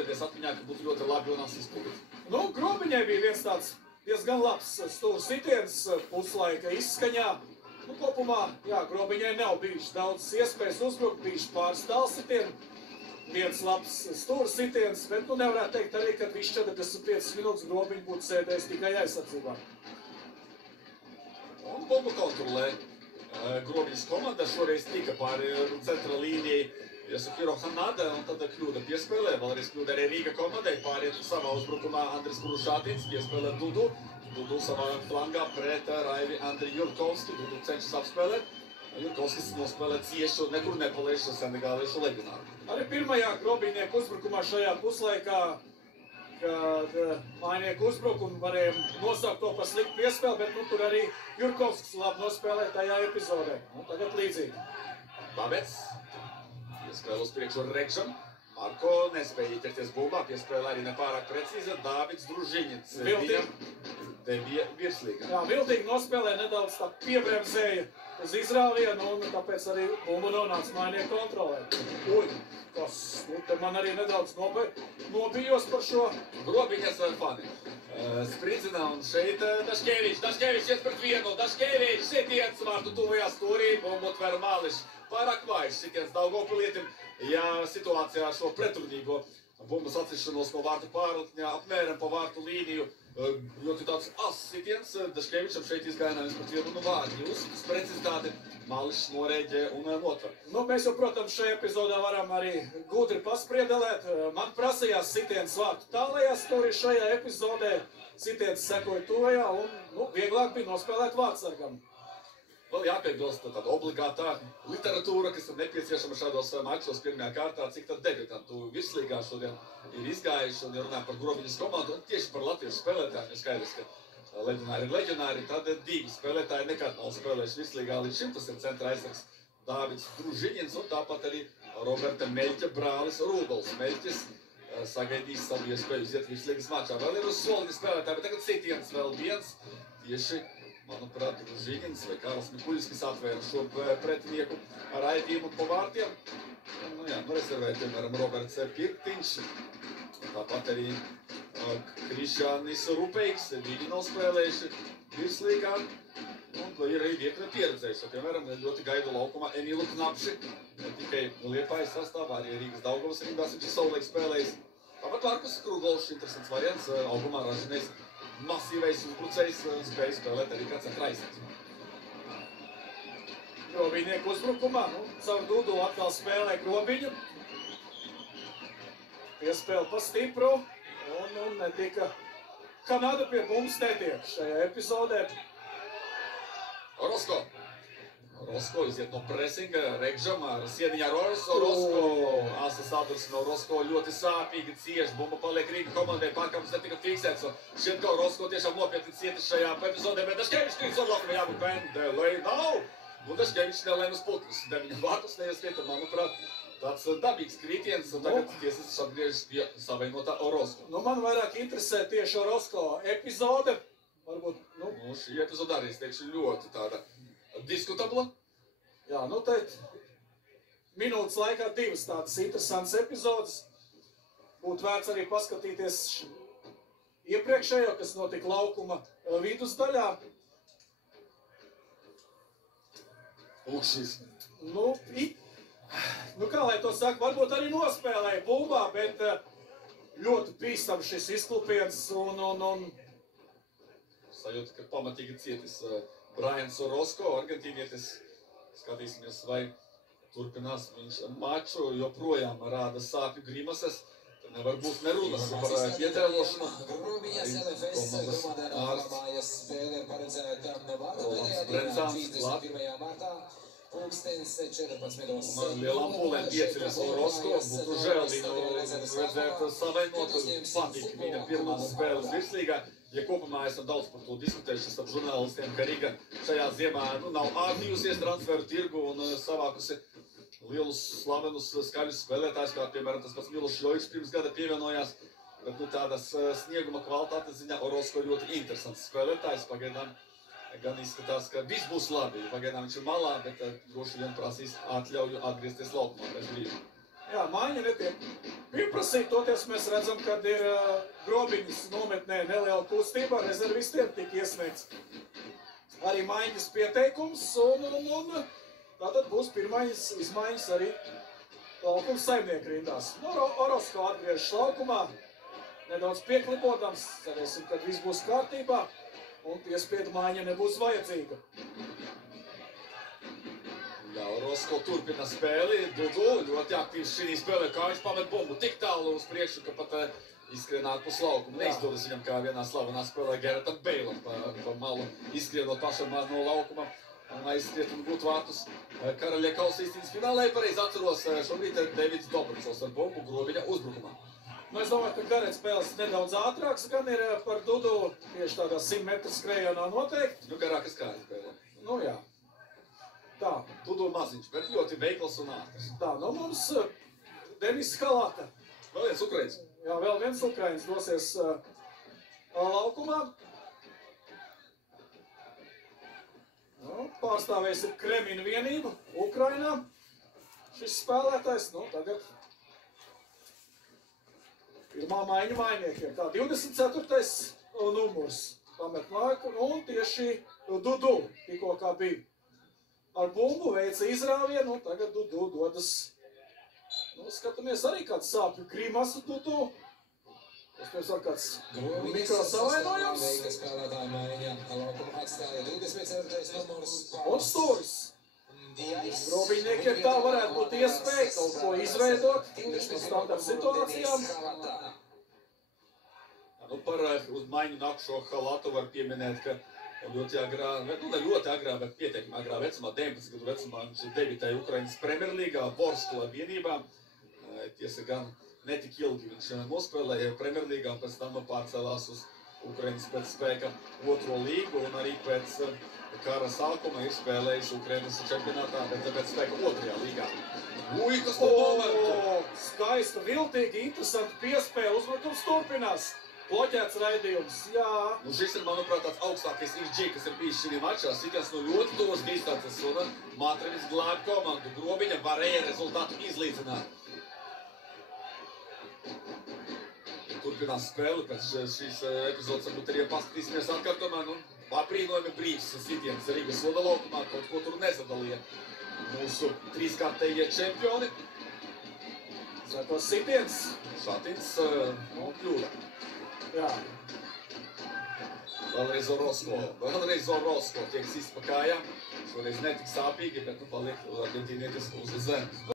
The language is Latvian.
Es atmiņā, ka būtu ļoti labi un izpildīt. Nu, Grobiņai bija viens tāds diezgan labs stūrs sitiens puslaika izskaņā. Nu, kopumā, jā, Grobiņai nav bijuši daudz iespējas uzbrukt, bijuši pāris tālsitieni. Viens labs stūrs sitiens, bet nu nevarētu teikt arī, ka viņš 45 minūtes Grobiņu būtu sēdējis tikai aizsardzībā. Un bumbu kontrolē Grobiņas komanda šoreiz tika pāri centra līnijai. Iesakiro Hanada un tad kļūda piespēlē, vēlreiz kļūda arī Rīga komandai, pāriet savā uzbrukumā Andris Grušātins, piespēlē Dudu. Dudu savā flangā pret Raivi Andri Jurkovski, Dudu cenšas apspēlēt. Jurkovskis nospēlē cieši un nekur nepalaiž senegāliešu leģionāru. Arī pirmajā Grobiņnieku uzbrukumā šajā puslaikā, kad mainieku uzbrukumu varēja nosaukt to par sliktu piespēli, bet nu, tur arī Jurkovskis labi nospēlē tajā epizodē. Nu, tagad līdzīgi. Babets. Piespēle uz priekšu Regžam. Marko nespēja ieķerties bumbā, piespēle arī nepārāk precīza. Dāvids Družiņins. Viņam debija virslīgā. Jā, viltīgi nospēlē, nedaudz tā piebremzēja uz izrāvienu, un tāpēc arī bumba nonāca mainieku kontrolē. Uj, kas, nu, te man arī nedaudz nobijos par šo. Grobiņas fani. Spridzina un šeit Daškevičs ies pret vienu. Daškevičs sitiens vārtu tuvajā stūrī, bumbu tver Mālišs. Pārāk vājš sitiens Daugavpilietim, ja situācijā šo pretrunīgo bumbas atsešanos no vārtu pārlutņā apmēram pa vārtu līniju. Ļoti tāds sitiens, Daškevičam šeit izgāja pret vienu no vārtu. Uz precizitāti Mālišs norēģē un notver. Nu, mēs jau, protams, šajā epizodā varam arī gudri paspriedelēt. Man prasījās sitiens vārtu tālajā stūrī šajā epizodē. Sitiens sekoja tojā un nu, vieglāk bija nospēlēt vārtsargam. Vēl jāpiebilst tāda obligātā literatūra, kas ir nepieciešama šādos mačos pirmajā kārtā, cik tad debitantu virslīgā šodien ir izgājuši un runā par Grobiņas komandu un tieši par latviešu spēlētājiem. Ir skaidrs, ka leģionāri ir leģionāri, tad divi spēlētāji nekad nav spēlējuši virslīgā līdz šim. Tas ir centra aizsargs Dāvids Družiņins un tāpat arī Roberta Meļķa brālis Rudolfs Meļķis sagaidīs savu iespēju iziet virslīgas mačā. Vēl ir uz soliņa spēlētāji, bet tagad sitiens vēl viens tieši. Manuprāt, Družiņins vai Kārlis Mikuļskis atvēra šo pretinieku ar aidījumu pa vārtiem. Nu jā, rezervēja, piemēram, Roberts Pirktiņš. Tāpat arī Krišānis Rupeiks, viņi nav spēlējuši virslīgā. Un ir arī virkne pieredzējuši. Piemēram, ļoti gaidu laukumā Emilu Knapši. Ne tikai Liepājas sastāvā, arī Rīgas Daugavas rindās viņš ir savulaik spēlējis. Tāpat Markus Krugolšs, interesants variants, augumā ražinējis. Masīvais uzbrucējs spēja spēlēt arī kā centra aizsargs. Grobiņnieku uzbrukumā, nu, caur Dudu atkal spēlē Grobiņu. Piespēle pa stipru un netika. Kanada pie bumbas netiek šajā epizodē. Rosko iziet no presinga, Regžam ar sieniņā Rosko. Asa sadursme no Rosko ļoti sāpīgi cieši. Bumba paliek Rīga komandai, pārkāpums netika fiksēts. Šeit kā Rosko tiešām nopietni cietis šajā epizodē, bet Daškevičs krīt Zorlaukam jābūt pendelei nav. Un Daškevičs nelēm uz putnus. 9 vārtus neieskieta, manuprāt, tāds dabīgs krītiens. Un tagad tiesas atgriežas pie savainotā Rosko. Nu, man vairāk interesē tieši Rosko epizode. Varbūt, nu, šī epizode arī, es teikšu, ļoti tāda diskutabla. Jā, nu te minūtes laikā divas tādas interesantas epizodes. Būtu vērts arī paskatīties iepriekšējo, kas notika laukuma vidusdaļā. Šis. Nu, kā lai to saka, varbūt arī nospēlēja bumbā, bet ļoti bīstam šis izklupiens un... Sajūta, ka pamatīgi cietis Brians Rosko, argentīnietis. Skatīsimies, vai turpinās viņš maču, joprojām rāda sāpju grimases. Tad nevar būt nerunas par pietēlošanu. Komandas ārsts Brencāns klāt. Un lielām pūlēm ieceļas Rosko. Būtu žēl viņu redzēt savainotu. Patīk viņa pirmās spēles virslīgā. Ja kopumā esam daudz par to diskutējuši ar žurnālistiem, ka Riga šajā ziemā nav ārnījusies transferu tirgu un savākusi lielus slavenus skaļus spēlētājus, kā piemēram tas pats Milošs Ļojičs pirms gada pievienojās. Bet tādas snieguma kvalitātes ziņā Rosko ļoti interesants spēlētājs. Pagaidām gan izskatās, ka viss būs labi. Pagaidām viņš ir malā, bet droši vien prasīs atļauju atgriezties laukumā pēc brīža. Jā, maiņa netiek pieprasīt, toties mēs redzam, kad ir Grobiņas nometnē neliela kustība, rezervistiem tik iesniegts arī maiņas pieteikums, un tātad būs pirmais izmaiņas arī laukuma saimnieku rindās. Orosko atgriežas laukumā, nedaudz pieklipodams, cerēsim, kad viss būs kārtībā, un piespiedu maiņa nebūs vajadzīga. Jā, Orosko turpina spēli, Dudu ļoti aktīvs šī spēlē, kā viņš pamet bumbu tik tālu uz priekšu, ka pat izskrien ārpus laukuma. Neizdodas viņam kā vienā slavenā spēlē Geretam Beilam pa malu, izskrienot pašam no laukuma un aizskriet un būt vārtus Karaļa kausa izcīņas finālē. Pareizi atceros, šobrīd Davids Dobricovs ar bumbu Grobiņa uzbrukumā. Es domāju, ka Garets spēles nedaudz ātrāks, gan ir par Dudu tieši tādā 100 metru skrējienā noteikti. Garākas kājas spēlē. Jā. Tā. Dudu maziņš, bet ļoti veikls un ātrs. Tā, mums Denis Halata. Vēl viens ukrainis. Jā, vēl viens ukrainis dosies laukumā. Pārstāvējis ir Kremina vienību Ukrainā. Šis spēlētājs, tagad pirmā maiņa mainiekiem. Tā 24. numurs pamet laiku, un tieši Dudu tikko kā bija ar bumbu, veica izrāvienu, un tagad Dudu dodas. Skatāmies arī kāds sāpju grimasu Dudu. Tas pēc var kāds mikrosavainojums. Un stūris. Grobiņniekiem tā varētu būt iespēja kaut ko izveidot tieši no standarta situācijām. Par uzmaiņu nākušo Halatu var pieminēt, ka ļoti agrā, ne ļoti agrā, bet pietiekami agrā vecumā, 19 gadu vecumā, viņš debitēja Ukrainas Premjerlīgā, Vorskla vienībā. Tiesa gan netik ilgi viņš nospēlēja Premjerlīgā, un pēc tam pārcēlās uz Ukrainas pēcspēka 2. līgu, un arī pēc kara sākuma ir spēlējis Ukrainas čempionātā, bet pēcspēka 2. līgā. Kas par momentu! Skaista, viltīgi, interesanti piespēja, uzbrukums turpinās. Bloķēts raidījums, jā. Šis ir, manuprāt, tāds augstākais XG, kas ir bijis šī mačā. Sitiens no ļoti tuvas distances, un Matrevis glāb komandu. Grobiņa varēja rezultātu izlīdzināt. Turpinās spēli, pēc šīs epizodes varbūt arī paskatīsimies atkārtumā. Aprīnojami brīvs sitiens Rīgas soda laukumā, kaut ko tur nezadalīja mūsu trīskārtējie čempioni. Sākos sitiens. Šatins kļūda. Jā. Vēlreiz Orosko tiek sists pa kājām. Šoreiz netik sāpīgi, bet paliek argentīnietis uz zemes.